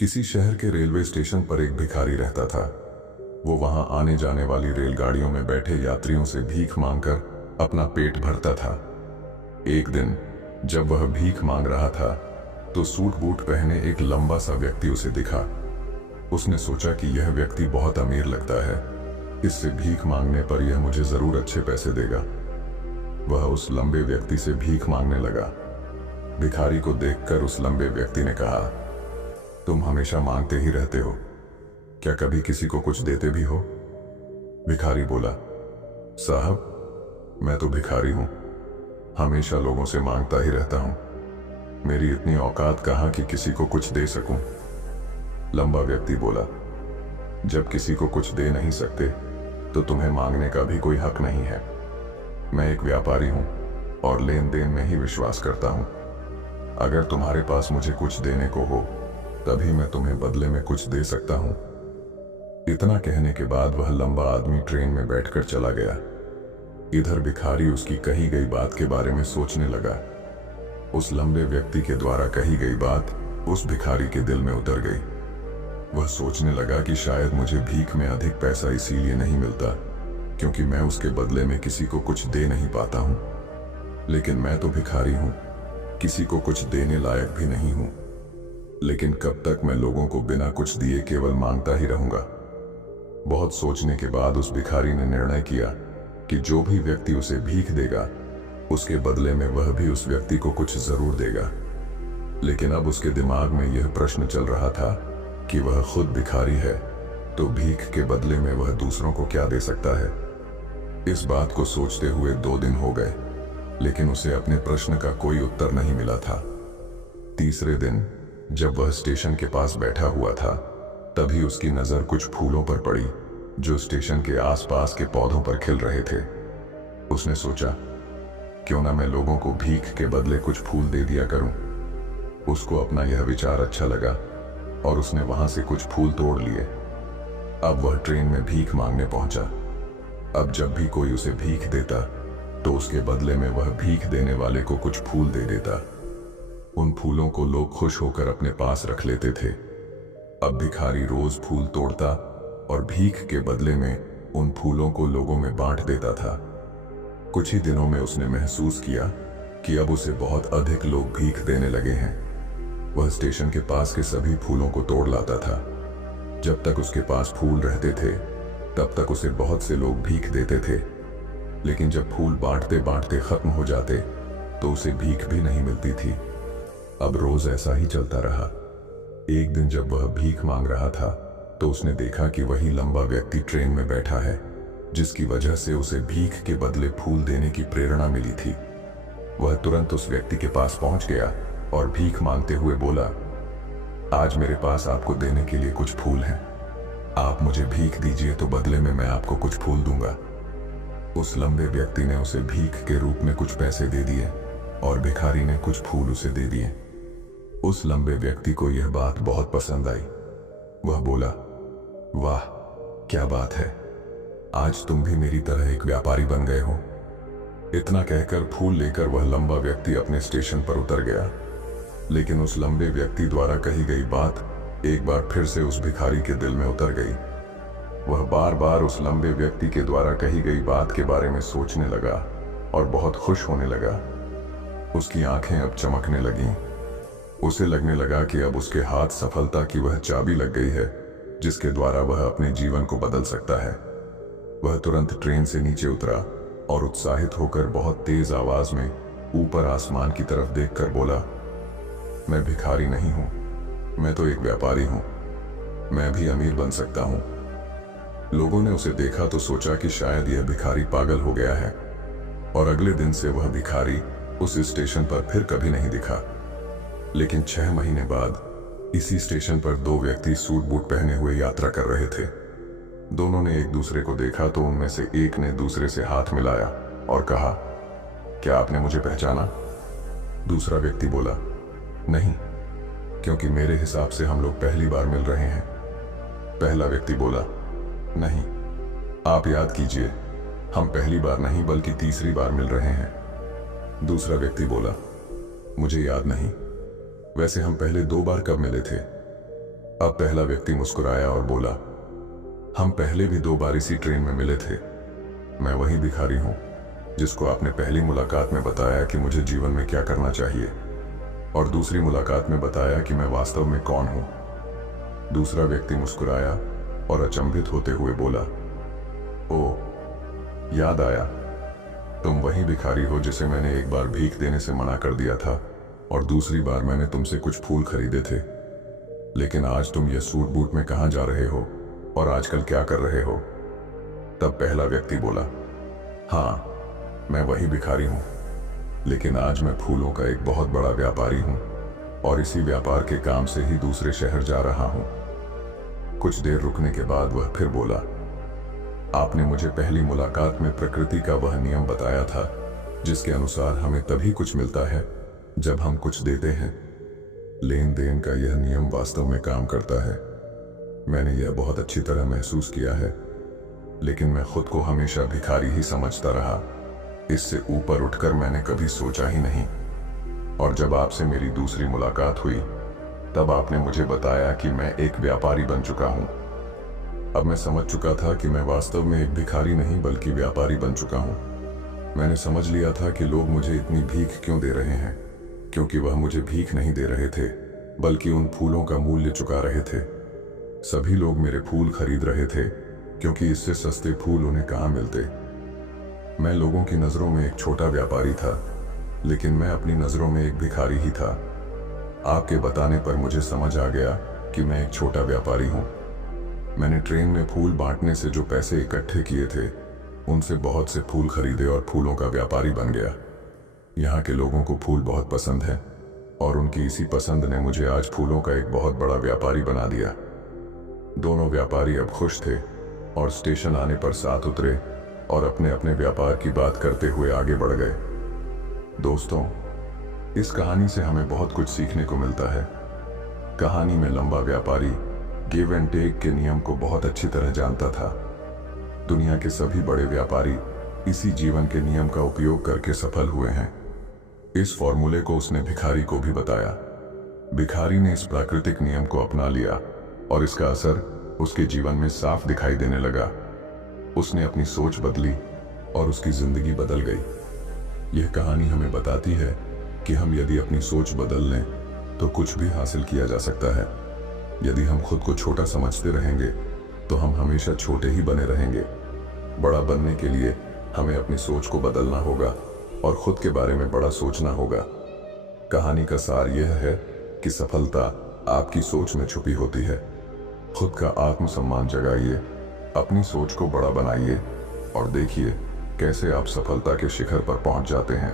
किसी शहर के रेलवे स्टेशन पर एक भिखारी रहता था। वो वहां आने जाने वाली रेलगाड़ियों में बैठे यात्रियों से भीख मांगकर अपना पेट भरता था। एक दिन जब वह भीख मांग रहा था तो सूट बूट पहने एक लंबा सा व्यक्ति उसे दिखा। उसने सोचा कि यह व्यक्ति बहुत अमीर लगता है, इससे भीख मांगने पर यह मुझे जरूर अच्छे पैसे देगा। वह उस लंबे व्यक्ति से भीख मांगने लगा। भिखारी को देखकर उस लंबे व्यक्ति ने कहा, तुम हमेशा मांगते ही रहते हो, क्या कभी किसी को कुछ देते भी हो? भिखारी बोला, साहब मैं तो भिखारी हूं, हमेशा लोगों से मांगता ही रहता हूं, मेरी इतनी औकात कहां कि किसी को कुछ दे सकूं। लंबा व्यक्ति बोला, जब किसी को कुछ दे नहीं सकते तो तुम्हें मांगने का भी कोई हक नहीं है। मैं एक व्यापारी हूं और लेन देन में ही विश्वास करता हूं। अगर तुम्हारे पास मुझे कुछ देने को हो तभी मैं तुम्हें बदले में कुछ दे सकता हूं। इतना कहने के बाद वह लंबा आदमी ट्रेन में बैठकर चला गया। इधर भिखारी उसकी कही गई बात के बारे में सोचने लगा। उस लंबे व्यक्ति के द्वारा कही गई बात उस भिखारी के दिल में उतर गई। वह सोचने लगा कि शायद मुझे भीख में अधिक पैसा इसीलिए नहीं मिलता क्योंकि मैं उसके बदले में किसी को कुछ दे नहीं पाता हूं। लेकिन मैं तो भिखारी हूं, किसी को कुछ देने लायक भी नहीं हूं। लेकिन कब तक मैं लोगों को बिना कुछ दिए केवल मांगता ही रहूंगा? बहुत सोचने के बाद उस भिखारी ने निर्णय किया कि जो भी व्यक्ति उसे भीख देगा उसके बदले में वह भी उस व्यक्ति को कुछ जरूर देगा। लेकिन अब उसके दिमाग में यह प्रश्न चल रहा था कि वह खुद भिखारी है तो भीख के बदले में वह दूसरों को क्या दे सकता है। इस बात को सोचते हुए 2 दिन हो गए, लेकिन उसे अपने प्रश्न का कोई उत्तर नहीं मिला था। तीसरे दिन जब वह स्टेशन के पास बैठा हुआ था तभी उसकी नजर कुछ फूलों पर पड़ी जो स्टेशन के आसपास के पौधों पर खिल रहे थे। उसने सोचा, क्यों ना मैं लोगों को भीख के बदले कुछ फूल दे दिया करूं। उसको अपना यह विचार अच्छा लगा और उसने वहां से कुछ फूल तोड़ लिए। अब वह ट्रेन में भीख मांगने पहुंचा। अब जब भी कोई उसे भीख देता तो उसके बदले में वह भीख देने वाले को कुछ फूल दे देता। उन फूलों को लोग खुश होकर अपने पास रख लेते थे। अब भिखारी रोज फूल तोड़ता और भीख के बदले में उन फूलों को लोगों में बांट देता था। कुछ ही दिनों में उसने महसूस किया कि अब उसे बहुत अधिक लोग भीख देने लगे हैं। वह स्टेशन के पास के सभी फूलों को तोड़ लाता था। जब तक उसके पास फूल रहते थे तब तक उसे बहुत से लोग भीख देते थे, लेकिन जब फूल बांटते बांटते खत्म हो जाते तो उसे भीख भी नहीं मिलती थी। अब रोज ऐसा ही चलता रहा। एक दिन जब वह भीख मांग रहा था तो उसने देखा कि वही लंबा व्यक्ति ट्रेन में बैठा है जिसकी वजह से उसे भीख के बदले फूल देने की प्रेरणा मिली थी। वह तुरंत उस व्यक्ति के पास पहुंच गया और भीख मांगते हुए बोला, आज मेरे पास आपको देने के लिए कुछ फूल हैं, आप मुझे भीख दीजिए तो बदले में मैं आपको कुछ फूल दूंगा। उस लंबे व्यक्ति ने उसे भीख के रूप में कुछ पैसे दे दिए और भिखारी ने कुछ फूल उसे दे दिए। उस लंबे व्यक्ति को यह बात बहुत पसंद आई। वह बोला, वाह क्या बात है, आज तुम भी मेरी तरह एक व्यापारी बन गए हो। इतना कहकर फूल लेकर वह लंबा व्यक्ति अपने स्टेशन पर उतर गया। लेकिन उस लंबे व्यक्ति द्वारा कही गई बात एक बार फिर से उस भिखारी के दिल में उतर गई। वह बार बार उस लंबे व्यक्ति के द्वारा कही गई बात के बारे में सोचने लगा और बहुत खुश होने लगा। उसकी आंखें अब चमकने लगीं। उसे लगने लगा कि अब उसके हाथ सफलता की वह चाबी लग गई है जिसके द्वारा वह अपने जीवन को बदल सकता है। वह तुरंत ट्रेन से नीचे उतरा और उत्साहित होकर बहुत तेज आवाज में ऊपर आसमान की तरफ देखकर बोला, मैं भिखारी नहीं हूं, मैं तो एक व्यापारी हूं, मैं भी अमीर बन सकता हूं। लोगों ने उसे देखा तो सोचा कि शायद यह भिखारी पागल हो गया है और अगले दिन से वह भिखारी उस स्टेशन पर फिर कभी नहीं दिखा। लेकिन 6 महीने बाद इसी स्टेशन पर 2 व्यक्ति सूट बूट पहने हुए यात्रा कर रहे थे। दोनों ने एक दूसरे को देखा तो उनमें से एक ने दूसरे से हाथ मिलाया और कहा, क्या आपने मुझे पहचाना? दूसरा व्यक्ति बोला, नहीं, क्योंकि मेरे हिसाब से हम लोग पहली बार मिल रहे हैं। पहला व्यक्ति बोला, नहीं, आप याद कीजिए, हम पहली बार नहीं बल्कि तीसरी बार मिल रहे हैं। दूसरा व्यक्ति बोला, मुझे याद नहीं, वैसे हम पहले 2 बार कब मिले थे? अब पहला व्यक्ति मुस्कुराया और बोला, हम पहले भी 2 बार इसी ट्रेन में मिले थे। मैं वही भिखारी हूं जिसको आपने पहली मुलाकात में बताया कि मुझे जीवन में क्या करना चाहिए, और दूसरी मुलाकात में बताया कि मैं वास्तव में कौन हूं। दूसरा व्यक्ति मुस्कुराया और अचंभित होते हुए बोला, ओ, याद आया, तुम वही भिखारी हो जिसे मैंने एक बार भीख देने से मना कर दिया था और दूसरी बार मैंने तुमसे कुछ फूल खरीदे थे। लेकिन आज तुम ये सूट बूट में कहां जा रहे हो और आजकल क्या कर रहे हो? तब पहला व्यक्ति बोला, हाँ, मैं वही भिखारी हूं, लेकिन आज मैं फूलों का एक बहुत बड़ा व्यापारी हूं और इसी व्यापार के काम से ही दूसरे शहर जा रहा हूं। कुछ देर रुकने के बाद वह फिर बोला, आपने मुझे पहली मुलाकात में प्रकृति का वह नियम बताया था जिसके अनुसार हमें तभी कुछ मिलता है जब हम कुछ देते हैं। लेन देन का यह नियम वास्तव में काम करता है। मैंने यह बहुत अच्छी तरह महसूस किया है, लेकिन मैं खुद को हमेशा भिखारी ही समझता रहा। इससे ऊपर उठकर मैंने कभी सोचा ही नहीं। और जब आपसे मेरी दूसरी मुलाकात हुई तब आपने मुझे बताया कि मैं एक व्यापारी बन चुका हूं। अब मैं समझ चुका था कि मैं वास्तव में एक भिखारी नहीं बल्कि व्यापारी बन चुका हूं। मैंने समझ लिया था कि लोग मुझे इतनी भीख क्यों दे रहे हैं, क्योंकि वह मुझे भीख नहीं दे रहे थे बल्कि उन फूलों का मूल्य चुका रहे थे। सभी लोग मेरे फूल खरीद रहे थे क्योंकि इससे सस्ते फूल उन्हें कहां मिलते। मैं लोगों की नजरों में एक छोटा व्यापारी था, लेकिन मैं अपनी नजरों में एक भिखारी ही था। आपके बताने पर मुझे समझ आ गया कि मैं एक छोटा व्यापारी हूं। मैंने ट्रेन में फूल बांटने से जो पैसे इकट्ठे किए थे उनसे बहुत से फूल खरीदे और फूलों का व्यापारी बन गया। यहाँ के लोगों को फूल बहुत पसंद है और उनकी इसी पसंद ने मुझे आज फूलों का एक बहुत बड़ा व्यापारी बना दिया। दोनों व्यापारी अब खुश थे और स्टेशन आने पर साथ उतरे और अपने अपने व्यापार की बात करते हुए आगे बढ़ गए। दोस्तों, इस कहानी से हमें बहुत कुछ सीखने को मिलता है। कहानी में लंबा व्यापारी गिव एंड टेक के नियम को बहुत अच्छी तरह जानता था। दुनिया के सभी बड़े व्यापारी इसी जीवन के नियम का उपयोग करके सफल हुए हैं। इस फॉर्मूले को उसने भिखारी को भी बताया। भिखारी ने इस प्राकृतिक नियम को अपना लिया और इसका असर उसके जीवन में साफ दिखाई देने लगा। उसने अपनी सोच बदली और उसकी जिंदगी बदल गई। यह कहानी हमें बताती है कि हम यदि अपनी सोच बदल लें तो कुछ भी हासिल किया जा सकता है। यदि हम खुद को छोटा समझते रहेंगे तो हम हमेशा छोटे ही बने रहेंगे। बड़ा बनने के लिए हमें अपनी सोच को बदलना होगा और खुद के बारे में बड़ा सोचना होगा। कहानी का सार यह है कि सफलता आपकी सोच में छुपी होती है। खुद का आत्मसम्मान जगाइए, अपनी सोच को बड़ा बनाइए और देखिए कैसे आप सफलता के शिखर पर पहुंच जाते हैं।